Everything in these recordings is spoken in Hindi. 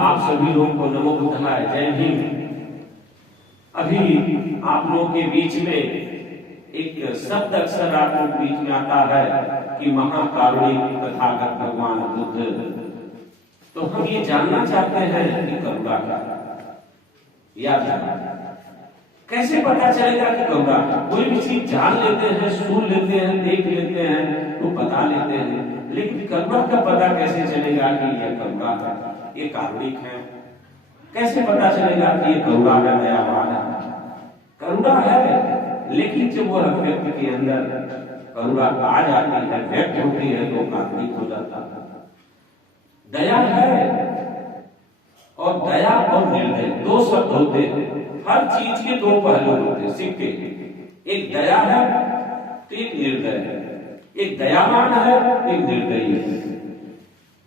आप सभी लोगों को नमो बुद्धाय, जय हिंद। अभी आप लोगों के बीच में एक शब्द अक्सर आप लोग बीच में आता है कि महाकारुणिक तथागत भगवान बुद्ध। तो हम ये जानना चाहते हैं कि करुणा क्या है, याद रखना। कैसे पता चलेगा कि करुणा? कोई भी चीज जान लेते हैं, सुन लेते हैं, देख लेते हैं, तो बता लेते हैं, लेकिन करुणा का पता कैसे चलेगा कि यह करुणा है, ये कारुणिक है? कैसे पता चलेगा कि ये करुणा है, दयावान है? करुणा है, लेकिन जब वह व्यक्ति के अंदर करुणा आ जाती है, व्यक्त होती है, तो कारुणिक हो जाता है। दया है, और दया और निर्दय दो शब्द होते हैं। हर चीज के दो पहलू होते हैं सिक्के। एक दया है तो एक निर्दय है, एक दयावान है एक निर्दयी है।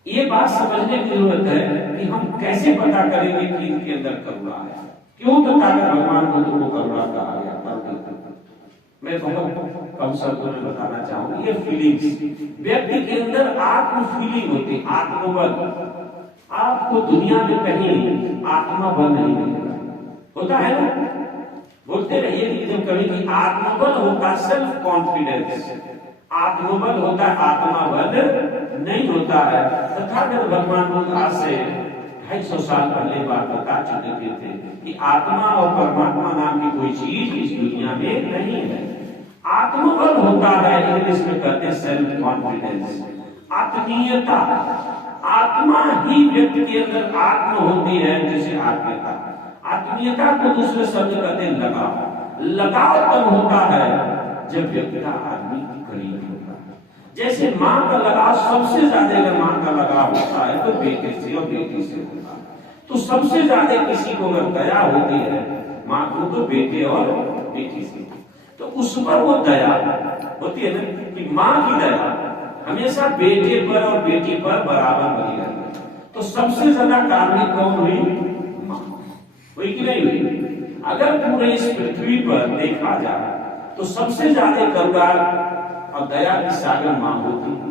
ये बात समझने की जरूरत है कि हम कैसे पता करेंगे कि इनके अंदर करुणा है। क्यों तथागत भगवान बुद्ध को करुणा कहा गया? मैं बहुत कम शब्दों में बताना चाहूंगा। ये फीलिंग्स व्यक्ति के अंदर आत्म फीलिंग होती है, आत्मबल। आपको दुनिया में कहीं आत्मा बल नहीं मिलेगा, होता है ना? बोलते रहिए कि जब कभी कि आत्मबल होता सेल्फ कॉन्फिडेंस, आत्मबल होता है, आत्मा बल नहीं होता है। तथागत भगवान बुद्ध आज से 250 साल पहले बात बता चुके थे कि आत्मा और परमात्मा नाम की कोई चीज इस दुनिया में नहीं है। आत्मबल होता है, इंग्लिश में कहते हैं सेल्फ कॉन्फिडेंस, आत्मीयता। आत्मा ही व्यक्ति के अंदर आत्म होती है, जैसे आत्मीयता। आत्मीयता को दूसरे शब्द कहते हैं लगाव। लगाव तब होता है जब व्यक्ति का आदमी करीब होता है। जैसे माँ का लगाव सबसे ज्यादा, अगर माँ का लगाव होता है तो बेटे से और बेटी से होता है, तो सबसे ज्यादा किसी को अगर दया होती है माँ को तो बेटे और बेटी से। तो उस पर वो दया होती है ना, कि माँ की दया हमेशा बेटे पर और बेटी पर बराबर बनी रहती है। तो सबसे ज्यादा कारुणिक कौन हुई? माँ हुई कि नहीं हुई? अगर पूरे इस पृथ्वी पर देखा जाए तो सबसे ज्यादा करुणा और दया की सागर माँ होती है,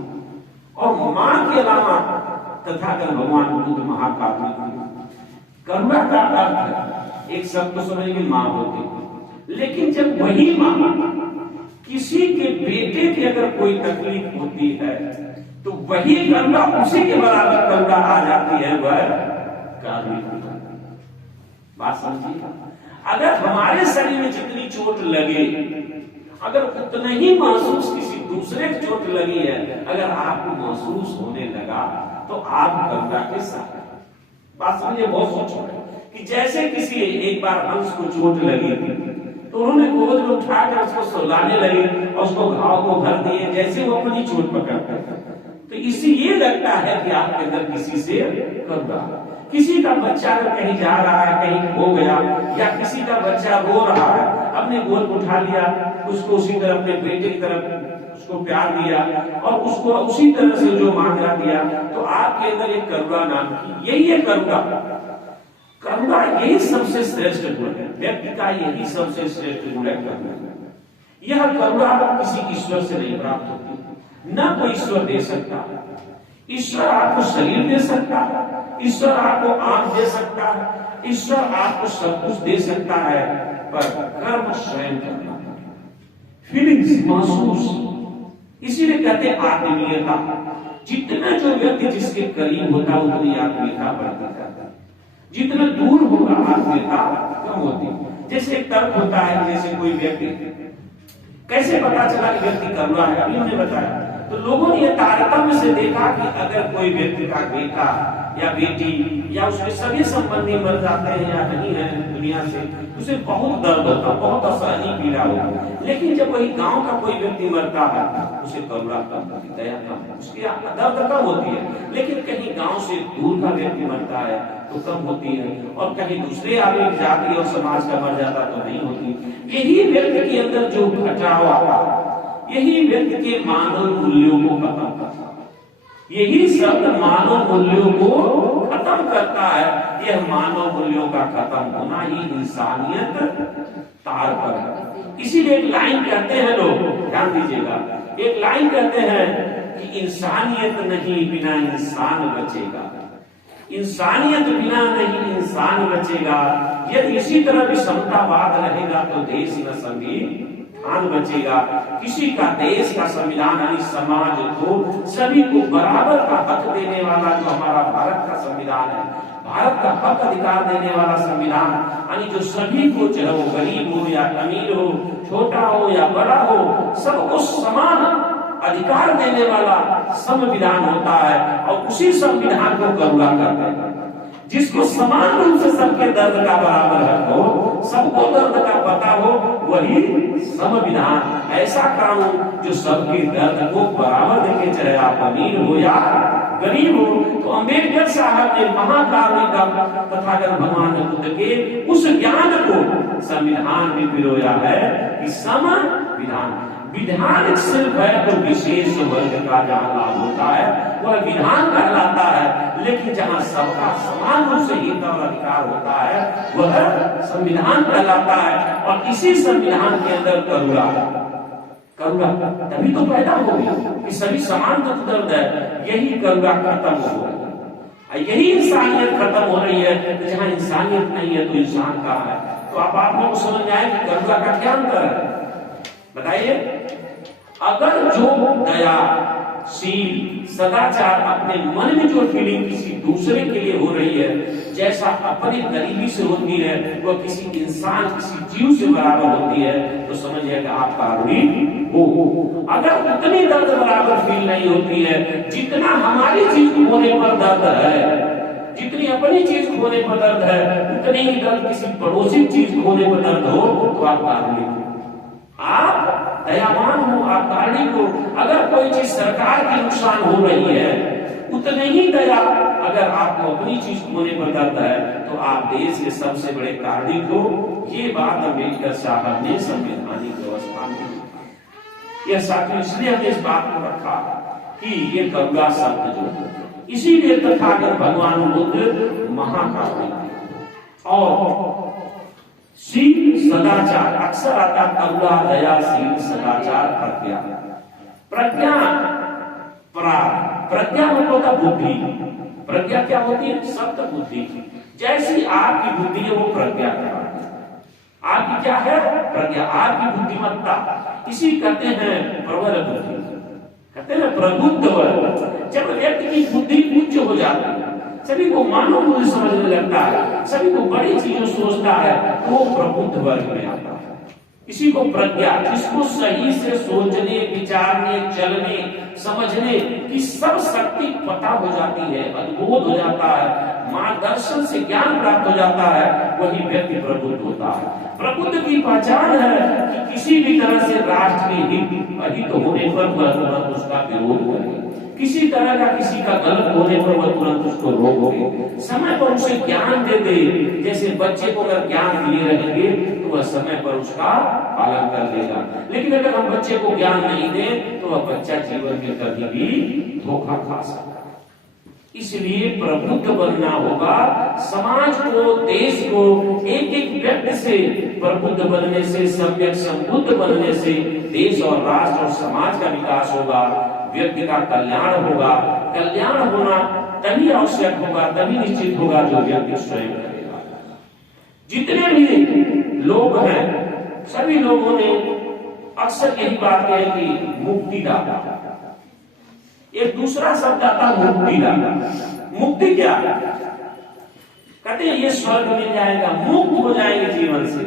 और माँ के अलावा तथागत भगवान बुद्ध महाकारुणिक। करुणा का अर्थ है एक शब्द को समझेंगे, माँ होती है। लेकिन जब वही माँ किसी के बेटे की अगर कोई तकलीफ होती है तो वही करुणा उसी के बराबर करुणा आ जाती है, वह कारुणिक होता है। बात समझिए। अगर हमारे शरीर में जितनी चोट लगे, अगर उतना ही महसूस किसी दूसरे की चोट लगी है, अगर आपको महसूस होने लगा तो आप करुणा के साथ। बात समझिए, बहुत सोचो कि जैसे किसी एक बार हंस को चोट लगी तो उन्होंने गोद में उठाकर उसको सुलाने लगे और उसको घाव को भर दिए, जैसे वो अपनी चोट पकड़ते हैं। तो इसी ये लगता है कि आपके अंदर किसी से करुणा। किसी का बच्चा अगर कहीं जा रहा है, कहीं खो गया, या किसी का बच्चा रो रहा है, अपने गोद में उठा लिया, उसको उसी तरह अपने बेटे की तरफ उसको प्यार दिया और उसको उसी तरह से जो मांगा दिया, तो आपके अंदर एक करुणा नाम की, यही है करुणा। करुणा यही सबसे श्रेष्ठ गुण है, व्यक्ति का यही सबसे श्रेष्ठ गुण है करुणा। यह करुणा किसी ईश्वर से नहीं प्राप्त होती, न कोई ईश्वर दे सकता। ईश्वर आपको शरीर दे सकता, ईश्वर आपको आंख दे सकता, ईश्वर आपको सब कुछ दे सकता है, पर कर्म स्वयं करना, फीलिंग्स, महसूस। इसीलिए कहते हैं आत्मीयता। जितना जो व्यक्ति जिसके करीब होता है उतनी आत्मीयता बढ़ती जाती है, जितना दूर होगा आत्मीयता कम होती है। जैसे एक तर्क होता है, जैसे कोई व्यक्ति, कैसे पता चला कि व्यक्ति करुणा है? अभी हमने बताया। तो लोगों ने यह तारतम्य से देखा कि अगर कोई व्यक्ति का बेटा या बेटी या उसके सभी संबंधी मर जाते हैं या नहीं है दुनिया से, उसे बहुत दर्द होता, बहुत असहनीय पीड़ा होती। लेकिन जब वही गांव का कोई व्यक्ति मरता है, उसे करुणा कम होती, दया कम, उसकी दर्द कम होती है। लेकिन कहीं गांव से दूर का व्यक्ति मरता है तो कम होती है, और कहीं दूसरे आदमी जाति और समाज का मर जाता तो नहीं होती। यही व्यक्ति के अंदर जो घटाव आता, यही व्यक्ति के मानव मूल्यों को खत्म करता है। यही शब्द मानव मूल्यों को खत्म करता है। यह मानव मूल्यों का खत्म होना ही इंसानियत तार पर है। इसीलिए एक लाइन कहते हैं लोग, ध्यान दीजिएगा, एक लाइन कहते हैं कि इंसानियत नहीं बिना इंसान बचेगा। इंसानियत बिना नहीं इंसान बचेगा। यदि इसी तरह विषमतावाद रहेगा तो देश न संविधान बचेगा। किसी का देश का संविधान यानी समाज को सभी को बराबर का हक देने वाला जो हमारा भारत का संविधान है, भारत का हक अधिकार देने वाला संविधान, यानी जो सभी को, चाहे वो गरीब हो या अमीर हो, छोटा हो या बड़ा हो, सबको समान अधिकार देने वाला संविधान होता है। और उसी संविधान को करुणा करते हैं, जिसको समान रूप से सबके दर्द का बराबर हक हो, सबको दर्द का पता हो, वही संविधान। ऐसा कानून जो सबके दर्द को बराबर देखे, चाहे आप अमीर हो या गरीब हो। तो अम्बेडकर साहब ने महाकारुणिक तथागत भगवान बुद्ध के उस ज्ञान को संविधान में पिरोया है कि संविधान, विधान सिर्फ है तो विशेष वर्ग का जहां लाभ होता है वह विधान कहलाता है, लेकिन जहां सबका समान रूप से हित और अधिकार होता है वह संविधान कहलाता है। और इसी संविधान के अंदर करुणा तभी तो पैदा होगी कि सभी समान तो दर्द है, यही करुणा खत्म हो रही है, यही इंसानियत खत्म हो रही है। जहां इंसानियत नहीं है तो इंसान कहाँ है? तो आप लोग समझ में आए कि करुणा का क्या अंतर है, बताइए। अगर जो दया, शील, सदाचार अपने मन में जो फीलिंग किसी दूसरे के लिए हो रही है, जैसा अपनी गरीबी से होती है वह किसी इंसान, किसी जीव से बराबर होती है, तो समझिए कि आप कारुणिक हो। अगर उतनी दर्द बराबर फील नहीं होती है जितना हमारी चीज खोने पर दर्द है, जितनी अपनी चीज खोने पर दर्द है, उतनी ही दर्द किसी पड़ोसी चीज खोने पर दर्द हो, तो आप कारुणिक हो, आप दयावान हो, आप कारुणिक हो। अगर कोई चीज सरकार की नुकसान हो रही है, उतने ही दया अगर आपको अपनी चीज खोने पर दर्द है, तो आप देश के सबसे बड़े कारुणिक हो। ये बात अम्बेडकर साहब ने संवैधानिक व्यवस्था में, यह साथियों इसलिए हमने इस बात को रखा कि ये करुणा शब्द जो, इसीलिए तथागत भगवान बुद्ध महाकारुणिक और शील सदाचार, अक्सर आता करुणा, दया, शील, सदाचार, प्रज्ञा। प्रज्ञा प्रज्ञा मतलब बुद्धि। प्रज्ञा क्या होती है? शब्द बुद्धि। जैसी आपकी बुद्धि है वो प्रज्ञा कहलाती है। आपकी क्या है? प्रज्ञा, आपकी बुद्धिमत्ता। इसी कहते हैं प्रबल बुद्धि, कहते हैं प्रबुद्ध वर्ग। जब व्यक्ति की बुद्धि उच्च हो जाती है, सभी को मानव मूल्य समझने लगता है, सभी को बड़ी चीजों सोचता है, तो वो प्रबुद्ध वर्ग में आता है। इसी को प्रज्ञा, जिसको सही से सोचने, विचारने, चलने, समझने की सब शक्ति पता हो जाती है, अद्भुत हो जाता है, मार्गदर्शन से ज्ञान प्राप्त हो जाता है, वही व्यक्ति प्रबुद्ध होता है। प्रबुद्ध की पहचान है कि किसी भी तरह से राष्ट्र के हित अहित होने पर वह तुरंत उसका विरोध करे, किसी तरह का किसी का गलत होने पर वह तुरंत उसको रोके, समय पर उसे ज्ञान दे दे। जैसे बच्चे को अगर ज्ञान दिए रहेंगे तो वह समय पर उसका पालन कर लेगा, लेकिन अगर हम बच्चे को ज्ञान नहीं दें तो वह बच्चा जीवन में कभी भी धोखा खा सकता है। इसलिए प्रबुद्ध बनना होगा। समाज को, देश को एक एक व्यक्ति से प्रबुद्ध बनने से, सम्यक संबुद्ध बनने से देश और राष्ट्र और समाज का विकास होगा, व्यक्ति का कल्याण होगा। कल्याण होना तभी आवश्यक होगा, तभी निश्चित होगा जो व्यक्ति स्वयं करेगा। जितने भी लोग हैं, सभी लोगों ने अक्सर यही बात कही कि मुक्ति दाता। एक दूसरा शब्द आता मुक्ति दाता। मुक्ति क्या है? कहते हैं ये स्वर्ग मिल जाएगा, मुक्त हो जाएंगे जीवन से।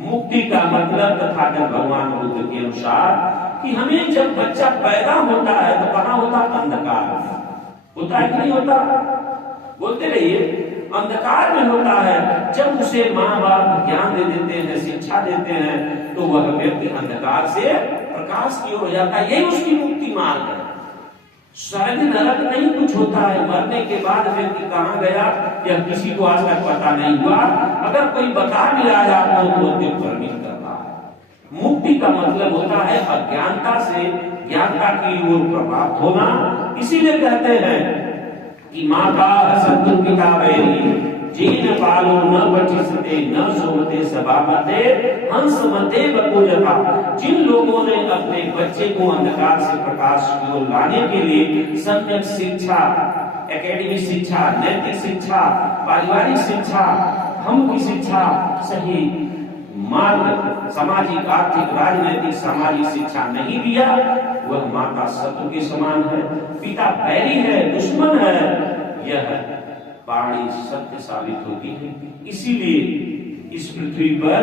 मुक्ति का मतलब तथागत भगवान बुद्ध के अनुसार कि हमें जब बच्चा पैदा होता है तो कहाँ होता? अंधकार होता है कि नहीं होता? बोलते रहिए। अंधकार में होता है। जब उसे माँ बाप ज्ञान दे देते हैं, शिक्षा देते हैं, तो वह व्यक्ति अंधकार से प्रकाश की ओर हो जाता है। यही उसकी मुक्ति मार्ग है। स्वर्ग नरक नहीं कुछ होता है। मरने के बाद व्यक्ति कहाँ गया यह किसी को आज तक पता नहीं हुआ। अगर कोई बता भी रहा है आपको तो दिल भ्रमित कर रहा है। मुक्ति का मतलब होता है अज्ञानता से ज्ञानता की ओर प्रभावित होना। इसीलिए कहते हैं कि माता सद्गुरु पिता वैरी जीन पालो न पठिसते न सोमते सभामते हंस मते बकुजता। जिन लोगों ने अपने बच्चे को अंधकार से प्रकाश की ओर लाने के लिए सम्यक शिक्षा एकेडमिक शिक्षा, नैतिक शिक्षा, पारिवारिक शिक्षा, हम की शिक्षा, सही मार्ग, सामाजिक, आर्थिक, राजनीतिक, सामाजिक शिक्षा नहीं दिया, वह माता शत्रु के समान है, पिता बैरी है, दुश्मन है, यह वाणी सत्य साबित होती है। इसीलिए इस पृथ्वी पर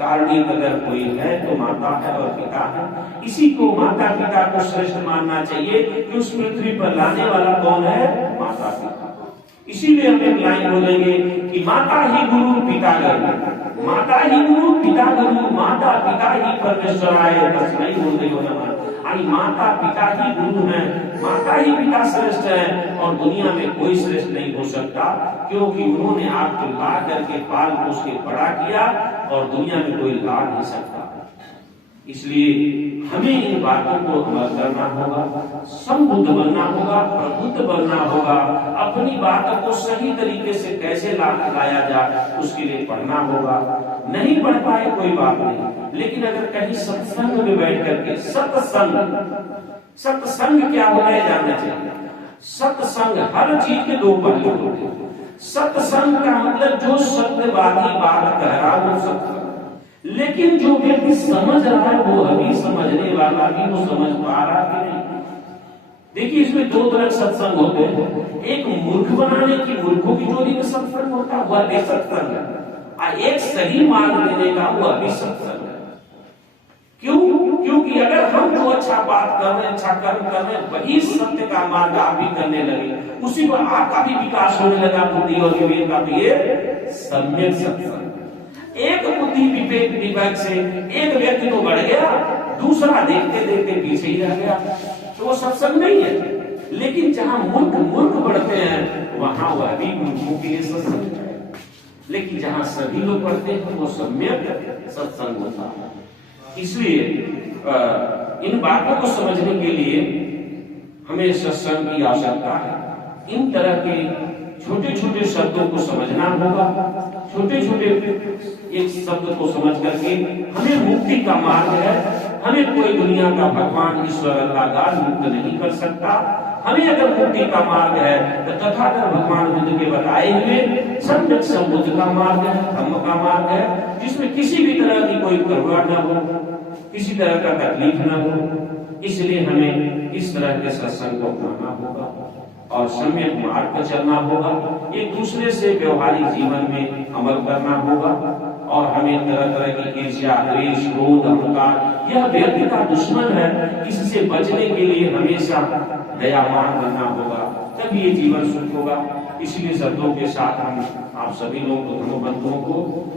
कारुणिक अगर कोई है तो माता है और पिता है। इसी को माता पिता को श्रेष्ठ मानना चाहिए कि उस पृथ्वी पर लाने वाला कौन है? माता पिता। इसीलिए हम एक लाइन बोलेंगे कि माता ही गुरु पिता गुरु, माता ही गुरु पिता गुरु, माता पिता ही परमेश्वराय, बस नहीं बोल रही हो ना, माता पिता ही गुरु हैं, माता ही पिता श्रेष्ठ है, और दुनिया में कोई श्रेष्ठ नहीं हो सकता, क्योंकि उन्होंने आपको ला करके पाल पोस के बड़ा किया और दुनिया में कोई ला नहीं सकता। इसलिए हमें इन बातों को अमल करना होगा, संबुद्ध बनना होगा, प्रबुद्ध बनना होगा, अपनी बातों को सही तरीके से कैसे लाया जाए उसके लिए पढ़ना होगा। नहीं पढ़ पाए कोई बात नहीं, लेकिन अगर कहीं सत्संग में बैठ करके, सत्संग क्या होता है जानना चाहिए। सत्संग, हर चीज के दो पहलू होते हैं। सत्संग का मतलब जो सत्यवादी बात कह रहा है वो सत्संग, लेकिन जो व्यक्ति समझ रहा है वो अभी समझने वाला भी वो समझ पा रहा कि नहीं। देखिए इसमें दो तरह सत्संग होते हैं, एक मूर्ख बनाने की, मूर्खों की चोरी में सत्संग होता है, वह भी सत्संग है, और एक सही मार्ग देने का वह भी सत्संग है। क्यों? क्योंकि अगर हम जो अच्छा बात कर रहे हैं, अच्छा कर्म कर रहे हैं, वही सत्य का मार्ग आप भी करने लगे, उसी पर आपका भी विकास होने लगा, बुद्धि और विवेक का, भी ये सम्यक सत्संग। एक बुद्धि विवेक से एक व्यक्ति तो बढ़ गया, दूसरा देखते देखते पीछे ही रह गया, तो वो सत्संग नहीं है। लेकिन जहां मूर्ख बढ़ते हैं वहां वह भी मूर्खों के लिए सत्संग है, लेकिन जहां सभी लोग बढ़ते हैं वो सम्यक सत्संग होता है। इसलिए इन बातों को समझने के लिए हमें सत्संग की आवश्यकता है। इन तरह के छोटे छोटे शब्दों को समझना होगा, छोटे छोटे एक शब्द को समझ करके हमें मुक्ति का मार्ग है। हमें कोई दुनिया का भगवान ईश्वर अल्लाह मुक्त नहीं कर सकता। हमें अगर मुक्ति का मार्ग है तो तथागत भगवान बुद्ध के बताए हुए सम्यक संबुद्ध का मार्ग है, धम्म का मार्ग है, जिसमें किसी भी तरह की कोई करुणा न हो, किसी तरह का तकलीफ न हो। इसलिए हमें इस तरह के सत्संग को अपनाना होगा और सम्यक मार्ग पर चलना होगा, एक दूसरे से व्यवहारिक जीवन में अमल करना होगा, और हमें तरह तरह की ईर्ष्या, द्वेष, क्रोध, अहंकार, यह व्यक्ति का दुश्मन है, इससे बचने के लिए हमेशा दयावान बनना होगा, तब ये जीवन सुख होगा। इसलिए शब्दों के साथ हम आप सभी लोगों को, धर्म बंधुओं को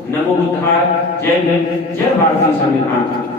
नमो बुद्धाय, जय हिंद, जय भारतीय संविधान।